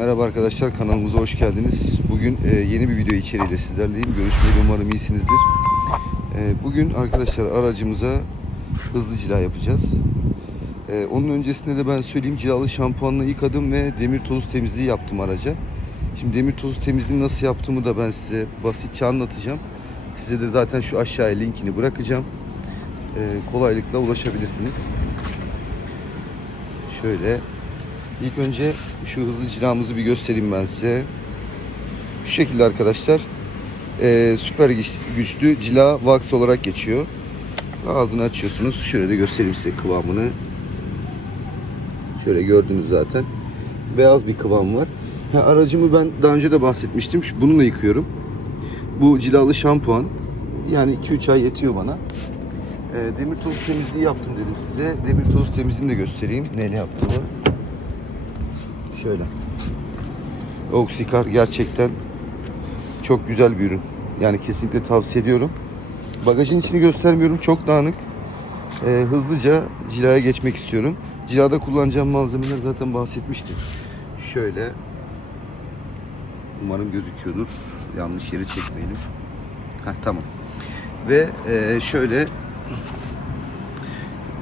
Merhaba arkadaşlar kanalımıza hoş geldiniz. Bugün e, yeni bir video içeriğiyle sizlerleyim. Görüşmeyi umarım iyisinizdir. E, bugün arkadaşlar aracımıza hızlı cila yapacağız. E, onun öncesinde de ben söyleyeyim cilalı şampuanla yıkadım ve demir tozu temizliği yaptım araca. Şimdi demir tozu temizliğini nasıl yaptığımı da ben size basitçe anlatacağım. Size de zaten şu aşağıya linkini bırakacağım. E, kolaylıkla ulaşabilirsiniz. Şöyle İlk önce şu hızlı cilamızı bir göstereyim ben size. Şu şekilde arkadaşlar. Ee, süper güç- güçlü cila wax olarak geçiyor. Ağzını açıyorsunuz. Şöyle de göstereyim size kıvamını. Şöyle gördünüz zaten. Beyaz bir kıvam var. Ha, aracımı ben daha önce de bahsetmiştim. Bununla yıkıyorum. Bu cilalı şampuan. Yani 2-3 ay yetiyor bana. Ee, demir tozu temizliği yaptım dedim size. Demir tozu temizliğini de göstereyim. Neyle yaptığımı. Şöyle. Oxikar gerçekten çok güzel bir ürün. Yani kesinlikle tavsiye ediyorum. Bagajın içini göstermiyorum. Çok dağınık. Ee, hızlıca cilaya geçmek istiyorum. Cilada kullanacağım malzemeler zaten bahsetmiştim. Şöyle. Umarım gözüküyordur. Yanlış yeri çekmeyelim. Heh, tamam. Ve e, şöyle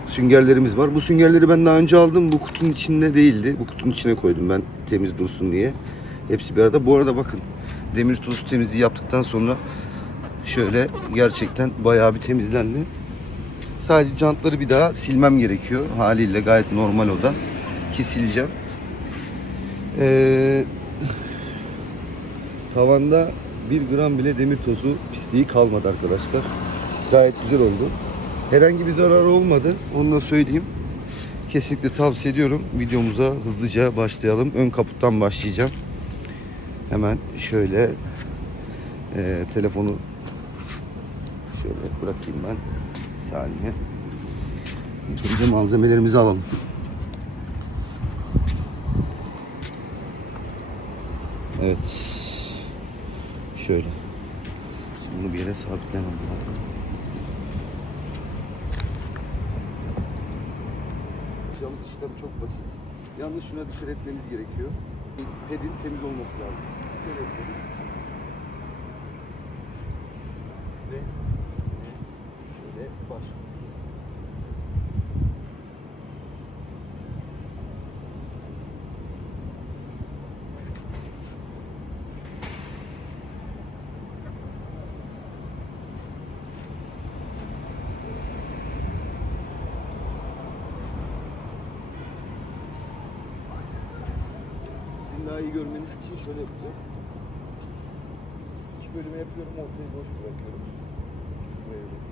süngerlerimiz var. Bu süngerleri ben daha önce aldım. Bu kutunun içinde değildi. Bu kutunun içine koydum ben temiz dursun diye. Hepsi bir arada. Bu arada bakın demir tozu temizliği yaptıktan sonra şöyle gerçekten bayağı bir temizlendi. Sadece jantları bir daha silmem gerekiyor. Haliyle gayet normal o da. Ki sileceğim. Ee, tavanda bir gram bile demir tozu pisliği kalmadı arkadaşlar. Gayet güzel oldu. Herhangi bir zararı olmadı. Onu da söyleyeyim. Kesinlikle tavsiye ediyorum. Videomuza hızlıca başlayalım. Ön kaputtan başlayacağım. Hemen şöyle e, telefonu şöyle bırakayım ben. Bir saniye. Önce malzemelerimizi alalım. Evet. Şöyle. Şimdi bunu bir yere sabitlemem lazım. İşlem çok basit. Yalnız şuna dikkat etmeniz gerekiyor. Pedin temiz olması lazım. Şöyle yapıyoruz. Ve şöyle başlıyoruz. Sizin daha iyi görmeniz için şöyle yapacağım. İki bölüme yapıyorum, ortayı boş bırakıyorum. Buraya bırakıyorum.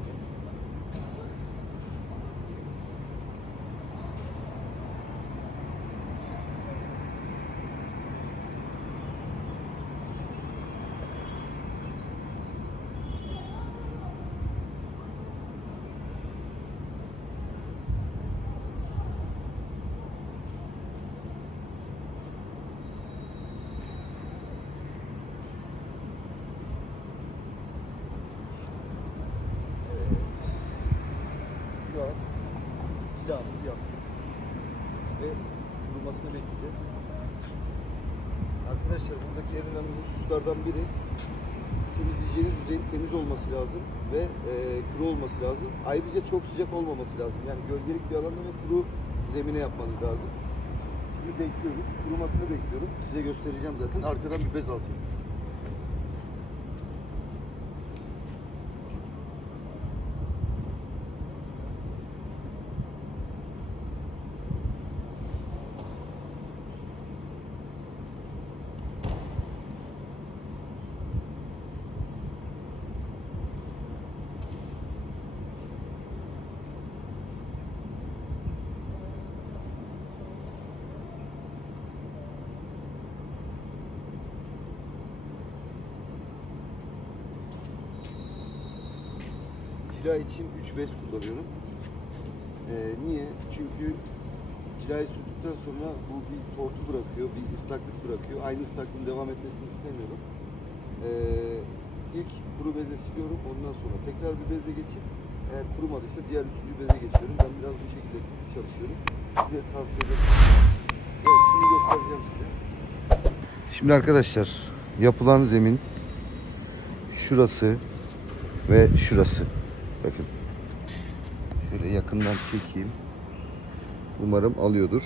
Şu an silahımızı yaptık. Ve kurumasını bekleyeceğiz. Arkadaşlar buradaki en önemli hususlardan biri temizleyeceğiniz yüzeyin temiz olması lazım ve e, kuru olması lazım. Ayrıca çok sıcak olmaması lazım. Yani gölgelik bir alanda ve kuru zemine yapmanız lazım. Şimdi bekliyoruz. Kurumasını bekliyorum. Size göstereceğim zaten. Arkadan bir bez alacağım. Cila için 3 bez kullanıyorum. Ee, niye? Çünkü cilayı sürdükten sonra bu bir tortu bırakıyor, bir ıslaklık bırakıyor. Aynı ıslaklığın devam etmesini istemiyorum. Ee, ilk kuru beze siliyorum, ondan sonra tekrar bir beze geçip eğer kurumadıysa diğer üçüncü beze geçiyorum. Ben biraz bu şekilde titiz çalışıyorum. Size tavsiye ederim. Evet, şimdi göstereceğim size. Şimdi arkadaşlar yapılan zemin şurası ve şurası. Bakın. Şöyle yakından çekeyim. Umarım alıyordur.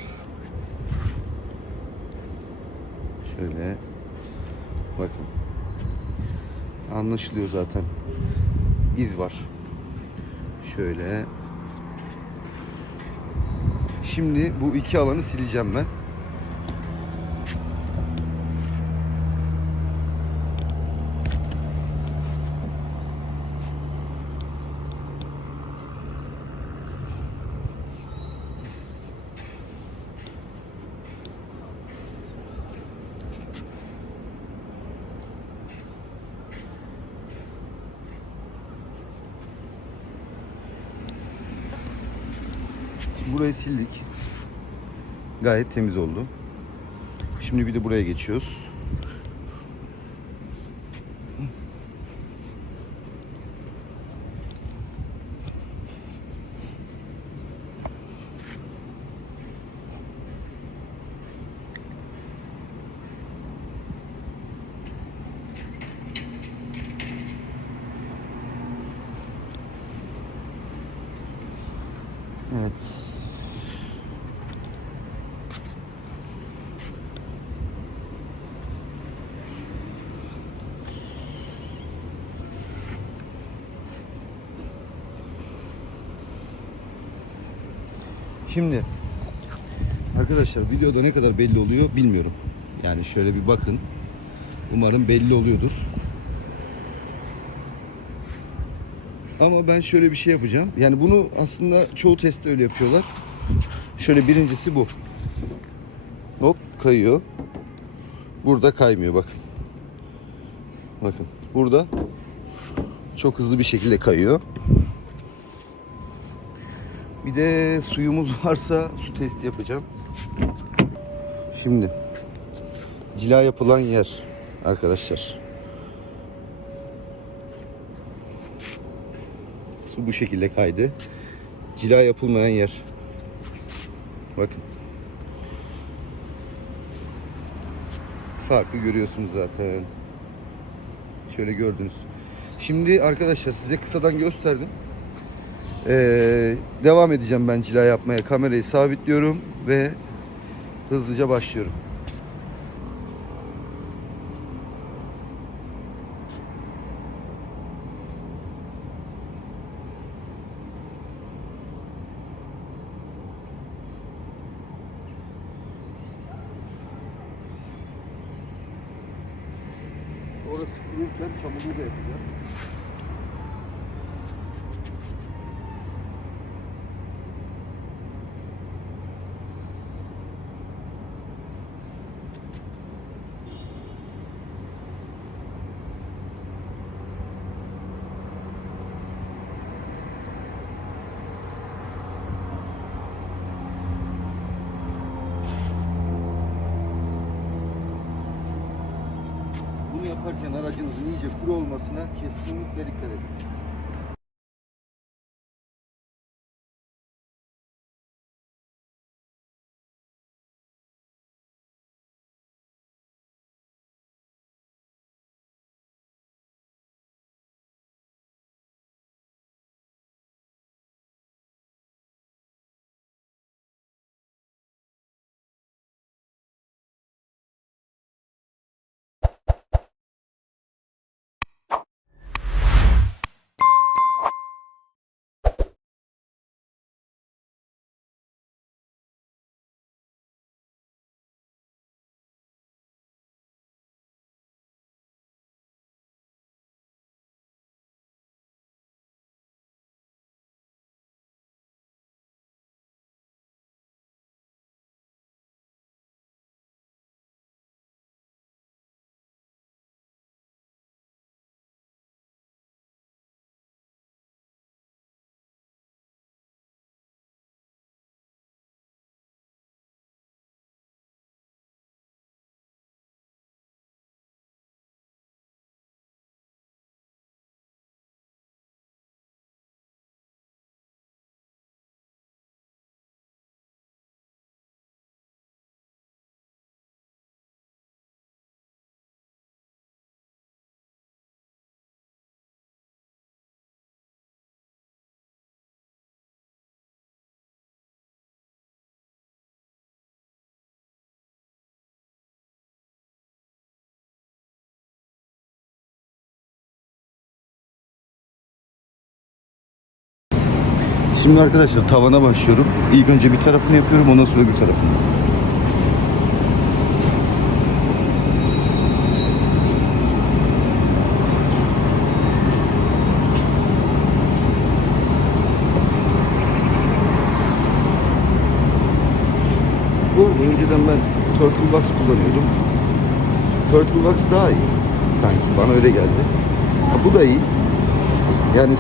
Şöyle. Bakın. Anlaşılıyor zaten. İz var. Şöyle. Şimdi bu iki alanı sileceğim ben. Burayı sildik. Gayet temiz oldu. Şimdi bir de buraya geçiyoruz. Evet. Şimdi arkadaşlar videoda ne kadar belli oluyor bilmiyorum. Yani şöyle bir bakın. Umarım belli oluyordur. Ama ben şöyle bir şey yapacağım. Yani bunu aslında çoğu testte öyle yapıyorlar. Şöyle birincisi bu. Hop kayıyor. Burada kaymıyor bakın. Bakın burada çok hızlı bir şekilde kayıyor. Bir de suyumuz varsa su testi yapacağım. Şimdi cila yapılan yer arkadaşlar. Su bu şekilde kaydı. Cila yapılmayan yer. Bakın. Farkı görüyorsunuz zaten. Şöyle gördünüz. Şimdi arkadaşlar size kısadan gösterdim. Ee, devam edeceğim ben cila yapmaya. Kamerayı sabitliyorum ve hızlıca başlıyorum. Orası kururken çamurluğu da yapacağım. Olmasına kesinlikle dikkat edin. Şimdi arkadaşlar tavana başlıyorum. İlk önce bir tarafını yapıyorum ondan sonra bir tarafını. Bu arada önceden ben Turtle Box kullanıyordum. Turtle Box daha iyi sanki bana öyle geldi. Ha, bu da iyi. Yani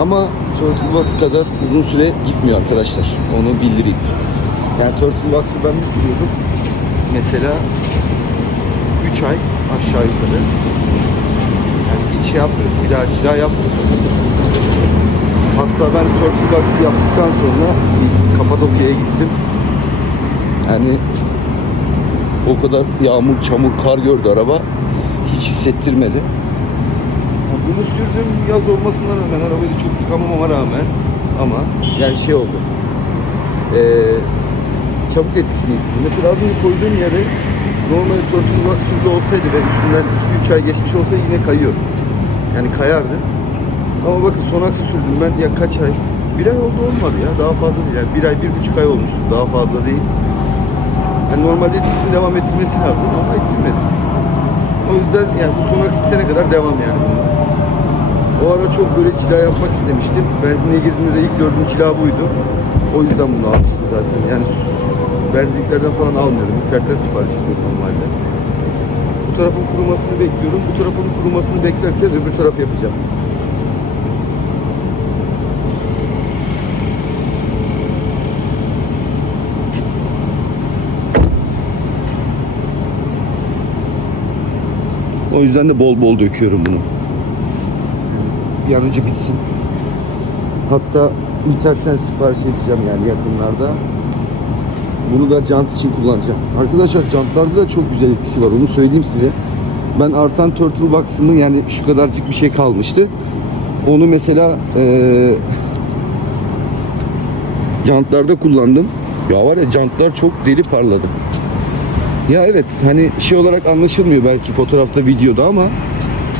ama Turtle Box kadar uzun süre gitmiyor arkadaşlar. Onu bildireyim. Yani Turtle Box'ı ben bir sürüyordum. Mesela 3 ay aşağı yukarı. Yani hiç şey yapmıyordum. Bir daha cila yapmıyordum. Hatta ben Turtle Box'ı yaptıktan sonra Kapadokya'ya gittim. Yani o kadar yağmur, çamur, kar gördü araba. Hiç hissettirmedi. Bunu sürdüm yaz olmasına rağmen, arabayı da çok yıkamamama rağmen ama yani şey oldu. Ee, çabuk etkisini yitirdi. Mesela az önce koyduğum yere normal tortulmak sürdü olsaydı ve üstünden 2-3 ay geçmiş olsa yine kayıyor. Yani kayardı. Ama bakın son aksı sürdüm ben ya kaç ay? Bir ay oldu olmadı ya daha fazla değil. Yani bir ay, bir buçuk ay olmuştu daha fazla değil. Yani normalde etkisini devam ettirmesi lazım ama ettirmedi. O yüzden yani bu son aks bitene kadar devam yani. O ara çok böyle cila yapmak istemiştim. Benzinliğe girdiğimde de ilk gördüğüm cila buydu. O yüzden bunu almıştım zaten. Yani benzinliklerden falan almıyorum. İnternetten sipariş ediyorum normalde. Bu tarafın kurumasını bekliyorum. Bu tarafın kurumasını beklerken öbür tarafı yapacağım. O yüzden de bol bol döküyorum bunu. Bir bitsin. Hatta internetten sipariş edeceğim yani yakınlarda. Bunu da jant için kullanacağım. Arkadaşlar jantlarda da çok güzel etkisi var. Onu söyleyeyim size. Ben artan Turtle Box'ımın yani şu kadarcık bir şey kalmıştı. Onu mesela eee jantlarda kullandım. Ya var ya jantlar çok deli parladı. Ya evet hani şey olarak anlaşılmıyor belki fotoğrafta videoda ama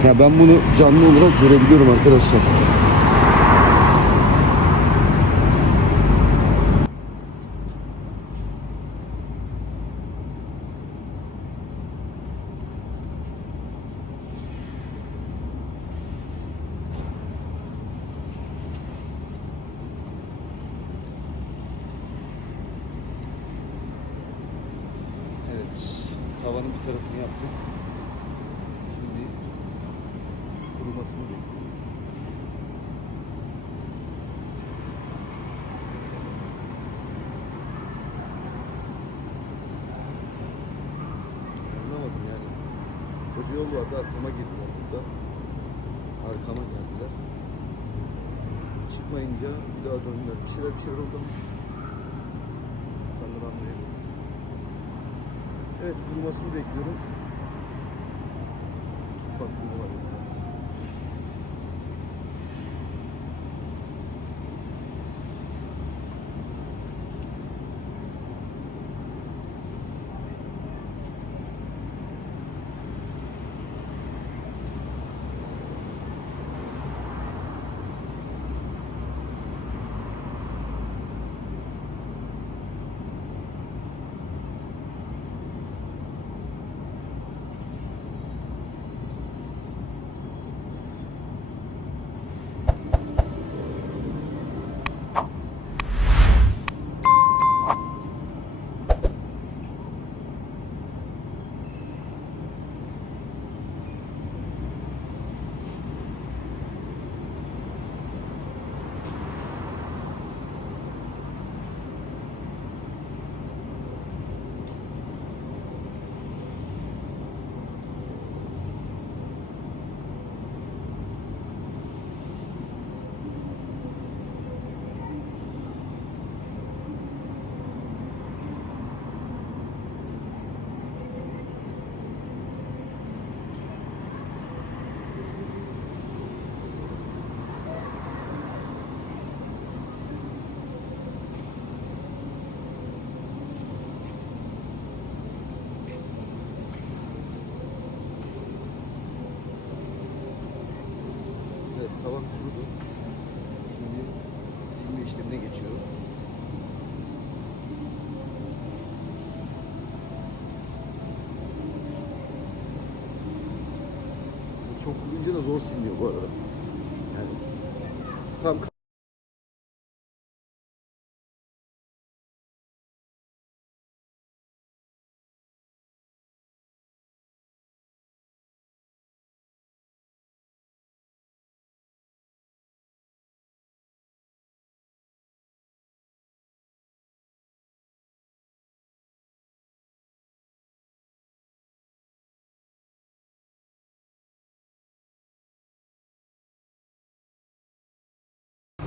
ya ben bunu canlı olarak görebiliyorum arkadaşlar. Evet, tavanın bir tarafını yaptım. Şimdi kurumasını bekliyorum. Anlamadım yani. Koca yol vardı arkama girdiler burada. Arkama geldiler. Çıkmayınca bir daha döndüler. Bir şeyler bir şeyler oldu ama. Sanırım anlayamadım. Evet kurumasını bekliyorum. Ufak kurumalar yapacağım. Basınca da zor siliniyor bu arada.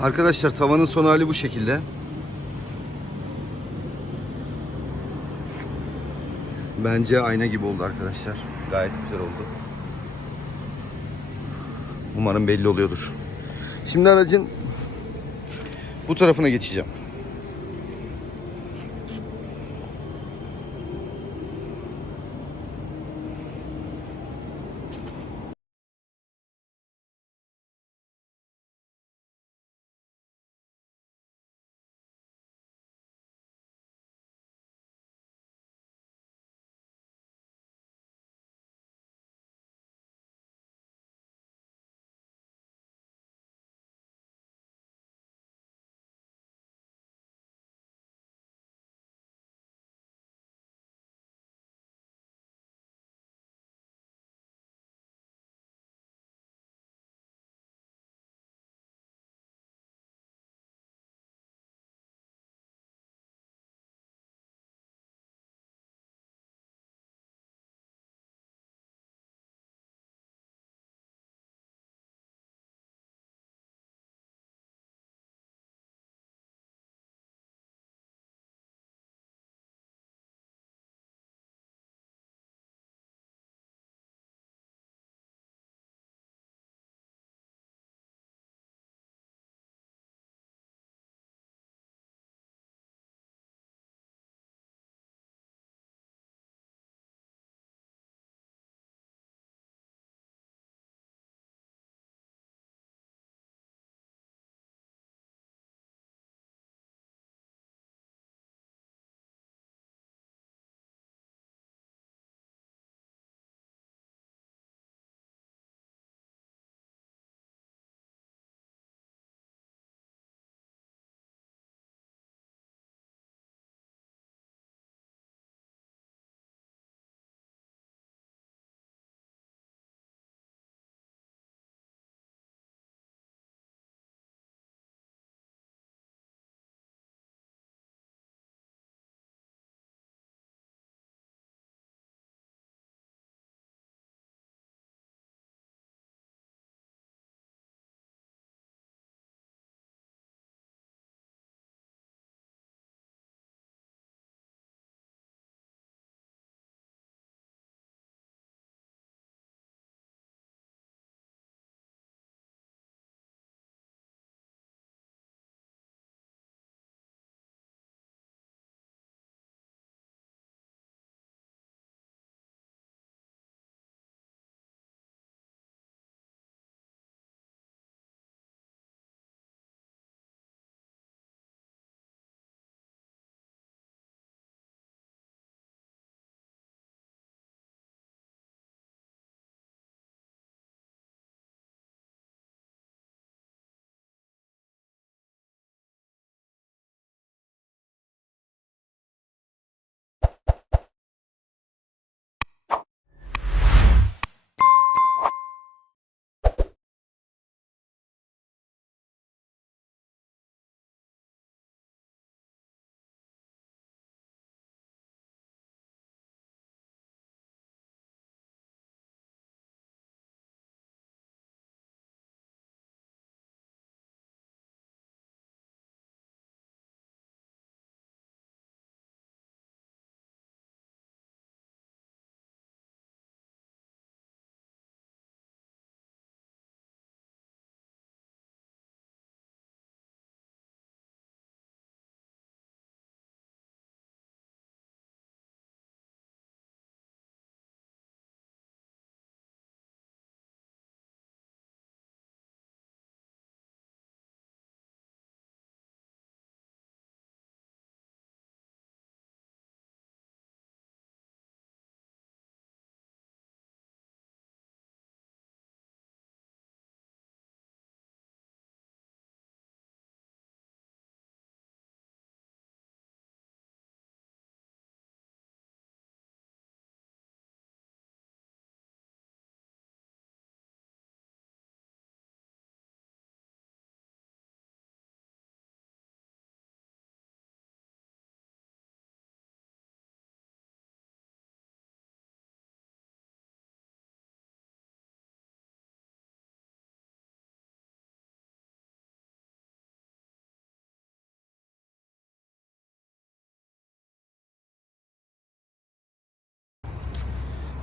Arkadaşlar tavanın son hali bu şekilde. Bence ayna gibi oldu arkadaşlar. Gayet güzel oldu. Umarım belli oluyordur. Şimdi aracın bu tarafına geçeceğim.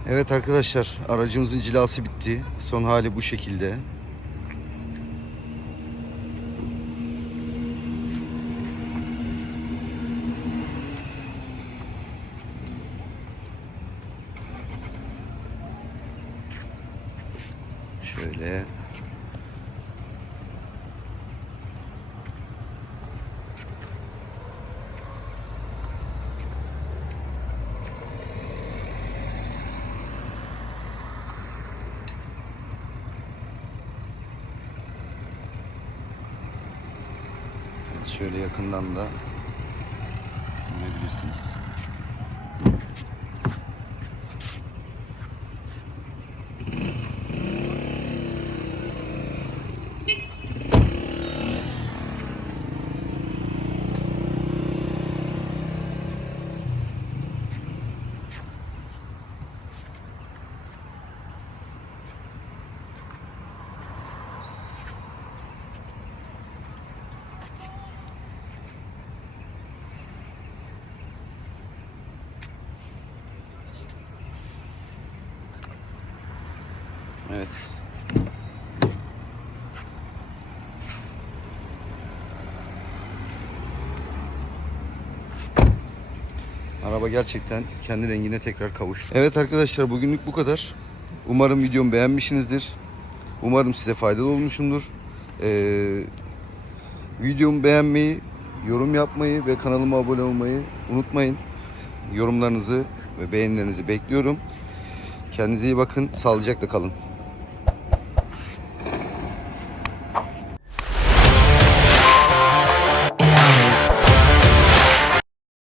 Evet arkadaşlar aracımızın cilası bitti. Son hali bu şekilde. Şöyle şöyle yakından da görebilirsiniz. Evet. Araba gerçekten kendi rengine tekrar kavuştu. Evet arkadaşlar bugünlük bu kadar. Umarım videomu beğenmişsinizdir. Umarım size faydalı olmuşumdur. Ee, videomu beğenmeyi, yorum yapmayı ve kanalıma abone olmayı unutmayın. Yorumlarınızı ve beğenilerinizi bekliyorum. Kendinize iyi bakın. Sağlıcakla kalın.